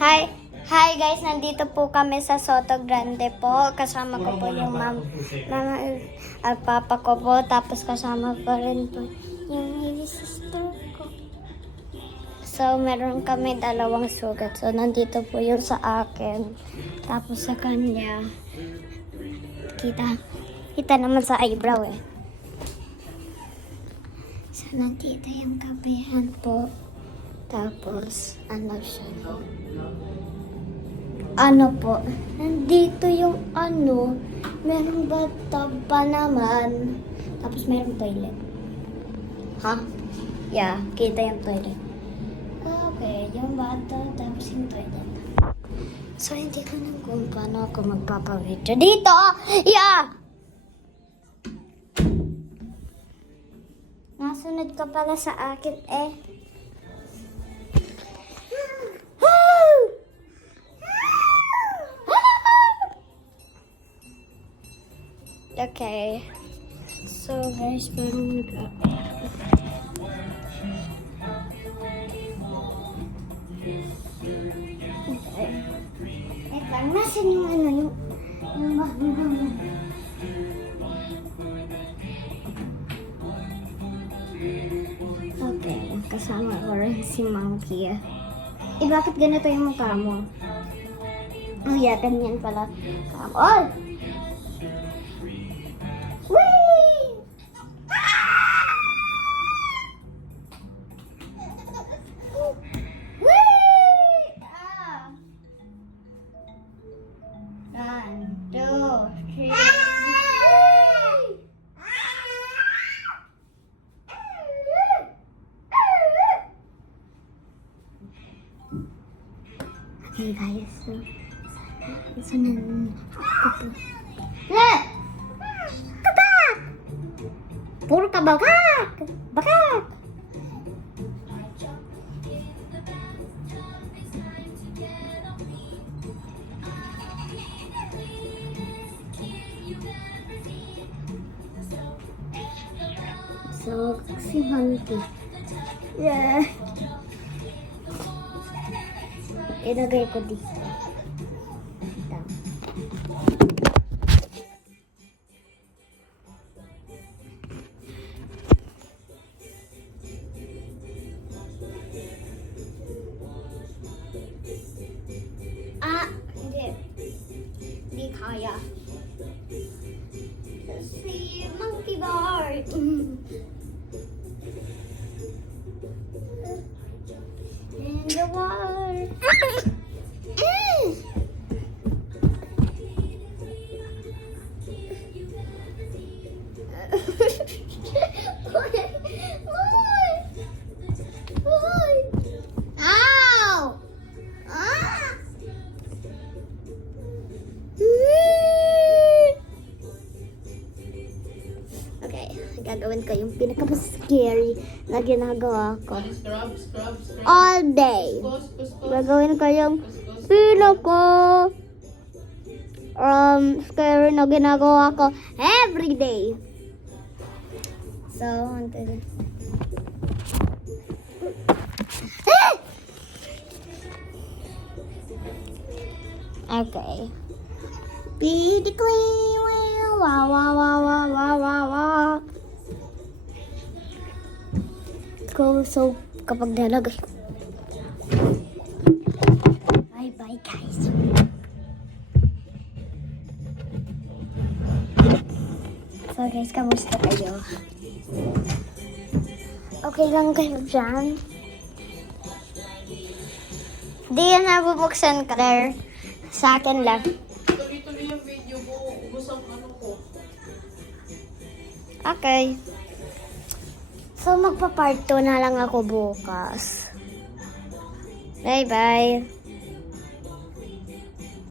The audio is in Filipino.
Hi guys, nandito po kami sa Soto Grande po. Kasama ko po yung mama at papa ko po. Tapos kasama pa rin po yung sister ko. So, meron kami dalawang sugat. So, nandito po yung sa akin. Tapos sa kanya, kita naman sa eyebrow eh. So, nandito yung kapihan po. Tapos, ano siya? Ano po? Nandito yung ano, merong bathtub pa naman. Tapos merong toilet. Ha? Yeah, kita yung toilet. Okay, yung bathtub, tapos yung toilet. So, hindi ko lang kung paano ako magpapawidyo. Dito! Yeah! Nasunod ka pala sa akin eh. Okay. So guys, parang okay. Eh, parang nasan yung ano, yung bago. Okay, kasama ko rin si Monkey. Eh, bakit ganito yung mukha mo? Oh yeah, ganyan pala. Oh! Okay guys, so kabak! Puro kabak! Bakak! So, si Monkey. Yeah. Ilagay ko dito. Ito. Ah, hindi. Hindi kaya. Si Monkey Bar. In the water. Ow! Ah! Okay, gagawin ko yung pinaka-scary na ginagawa ko. All day. Gagawin ko yung scary na ginagawa ko every day. So, okay. Be the clean, wow, wow, wow, wow, wow, wow, wow. So, kapag nalagay ko. Bye-bye, guys. So, guys, kamusta kayo? Okay lang kayo dyan? Di yan nabubuksan, Claire. Sa akin lang. Tuloy-tuloy yung video mo. Ubus ang ano ko. Okay. So, magpa-part 2 na lang ako bukas. Bye-bye.